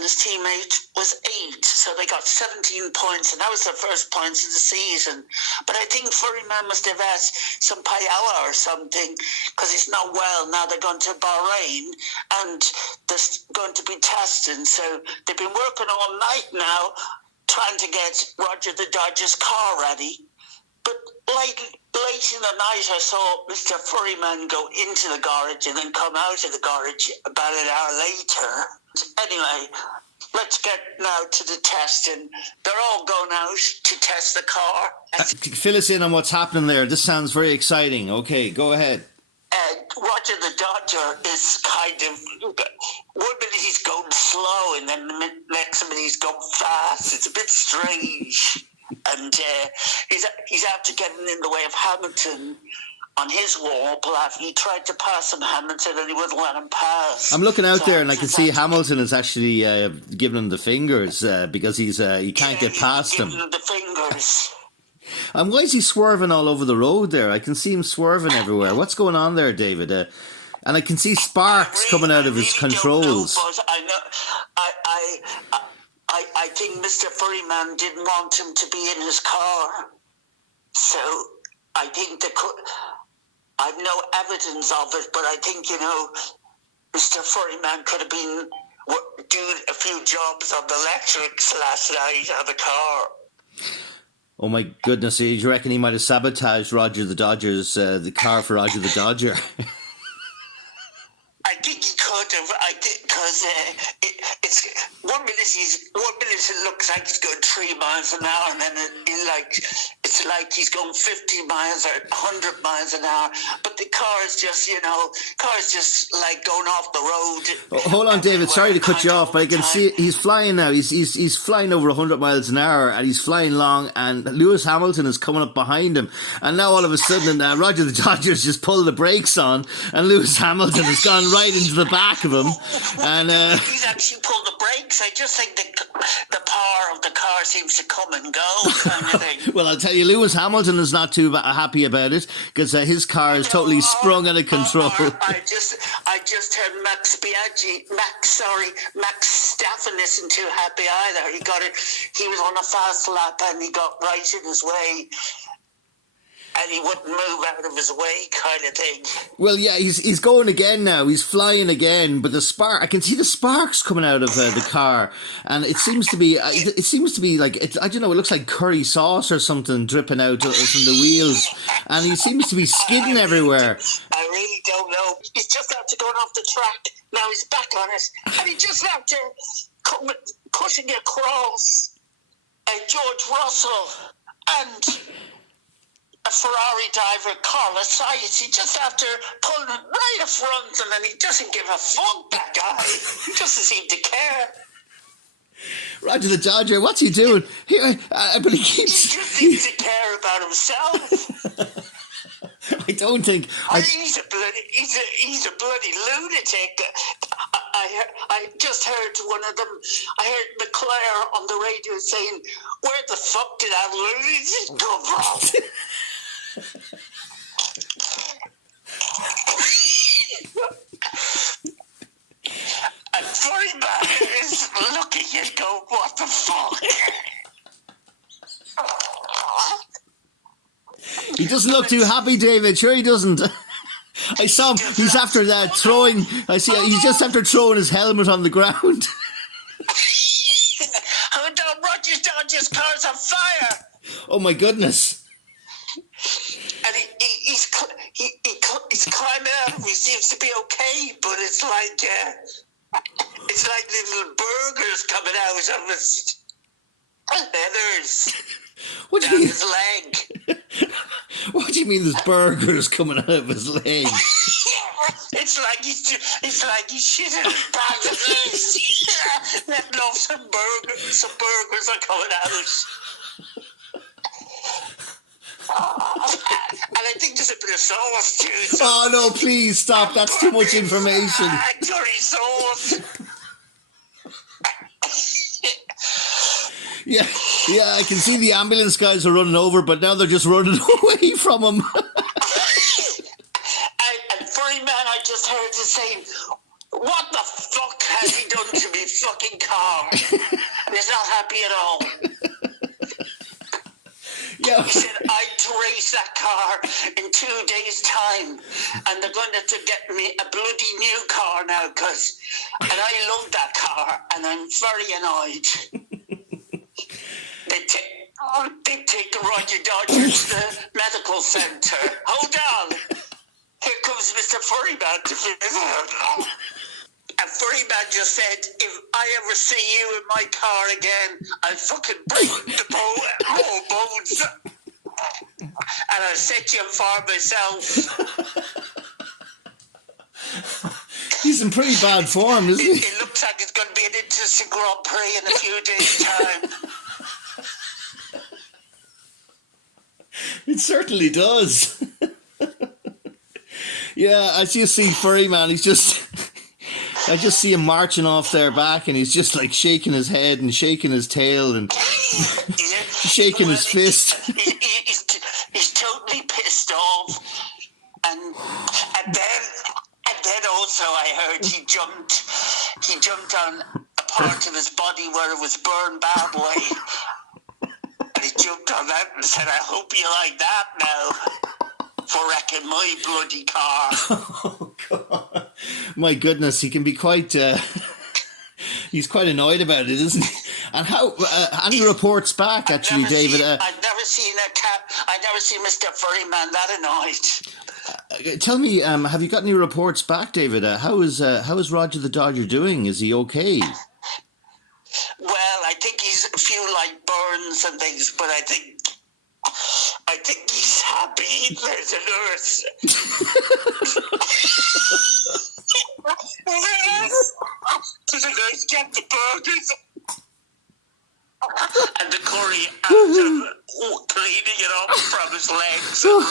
and his teammate was 8. So they got 17 points, and that was their first points of the season. But I think Furryman must have had some paella or something, because he's not well. Now they're going to Bahrain, and they're going to be testing. So they've been working all night now, trying to get Roger the Dodger's car ready. But late in the night, I saw Mr. Furryman go into the garage and then come out of the garage about an hour later. Anyway, let's get now to the testing. They're all going out to test the car. Fill us in on what's happening there. This sounds very exciting. Okay, go ahead. Roger the Dodger is kind of, one minute he's going slow and then the next minute he's going fast. It's a bit strange. And he's after getting in the way of Hamilton on his wobble after he tried to pass him, Hamilton, and he wouldn't let him pass. I'm looking out there and I can see Hamilton is actually giving him the fingers because he can't get past him. Giving him the fingers. And why is he swerving all over the road there? I can see him swerving everywhere. What's going on there, David? And I can see sparks coming out of his controls. I think Mr. Furryman didn't want him to be in his car. So I think I've no evidence of it, but I think, Mr. Furryman could have been doing a few jobs on the electrics last night on the car. Oh my goodness, do you reckon he might have sabotaged Roger the Dodger's, the car for Roger the Dodger? I think he could have. I think because it's 1 minute it looks like he's going 3 miles an hour, and then it's like he's going 50 miles or 100 miles an hour. But the car is just like going off the road. Oh, hold on, David. Sorry to cut you off, but I can see he's flying now. He's flying over 100 miles an hour, and he's flying long. And Lewis Hamilton is coming up behind him, and now all of a sudden, Roger the Dodger's just pulled the brakes on, and Lewis Hamilton has gone right into the back of him. And he's actually pulled the brakes. I just think the power of the car seems to come and go, kind of thing. Well, I'll tell you, Lewis Hamilton is not too happy about it because his car is totally sprung out of control. I just heard Max Staffen isn't too happy either. He was on a fast lap and he got right in his way. And he wouldn't move out of his way, kind of thing. Well, yeah, he's going again now. He's flying again, but I can see the sparks coming out of the car, and it seems to be like I don't know. It looks like curry sauce or something dripping out from the wheels, and he seems to be skidding everywhere. I really don't know. He's just after going off the track. Now he's back on it, and he just after cutting across George Russell and a Ferrari driver, Carlos Sainz. He just after pulling it right up front, and then he doesn't give a fuck, that guy. He doesn't seem to care. Roger the Dodger, what's he doing? But he keeps... He just seems to care about himself. I don't think... He's a bloody lunatic. I just heard one of them, I heard McClare on the radio saying, where the fuck did that lunatic come from? And Furryman is looking and go, what the fuck? He doesn't look too happy, David. Sure he doesn't. I saw him. He's after that throwing. I see. He's just after throwing his helmet on the ground. Roger Dodger's car's on fire. Oh my goodness! And he's climbing out. He seems to be okay, but it's like little burgers coming out of his feathers. What do you mean? His leg. What do you mean there's burgers coming out of his leg? It's like he's shitting his pants. Letting off some burgers. Some burgers are coming out. And I think there's a bit of sauce too. So oh no, please stop. That's too much information. Curry sauce. Yeah, I can see the ambulance guys are running over, but now they're just running away from him. And Furryman, I just heard you saying, what the fuck has he done to me fucking car? And he's not happy at all. Yeah. He said, I had to race that car in 2 days' time, and they're going to get me a bloody new car now, and I love that car, and I'm very annoyed. They take Roger Dodger to the medical centre. Hold on. Here comes Mr. Furryman. And Furryman just said, if I ever see you in my car again, I'll fucking break the whole bones. And I'll set you on fire myself. He's in pretty bad form, isn't he? It looks like it's going to be an interesting Grand Prix in a few days' time. It certainly does. Yeah, as you see Furryman, I just see him marching off their back, and he's just like shaking his head and shaking his tail and shaking his fist. He's totally pissed off, and then also I heard he jumped on a part of his body where it was burned badly, and he jumped on that and said, "I hope you like that now for wrecking my bloody car." Oh God, my goodness, he can be quite. He's quite annoyed about it, isn't he? And how? Any reports back, actually, David? I've never seen Mr. Furryman that annoyed. Tell me, have you got any reports back, David? How is Roger the Dodger doing? Is he okay? Well, I think he's a few like burns and things, but I think he's happy. There's a nurse. There's a nurse get the burgers. And the curry after cleaning it up from his legs and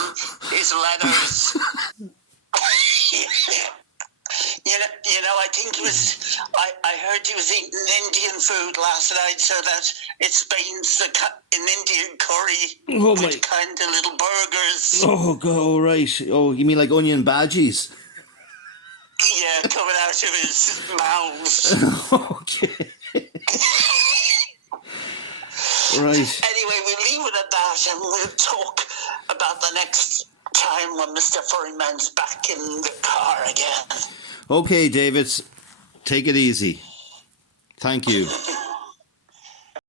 his leathers. You know, I think he was. I heard he was eating Indian food last night, so that it Spain's an Indian curry with kind of little burgers. Oh, go right. Oh, you mean like onion bhajis? Yeah, coming out of his mouth. Okay. Right. Anyway, we'll leave it at that, and we'll talk about the next time when Mr. Furryman's back in the car again. Okay, David, take it easy. Thank you.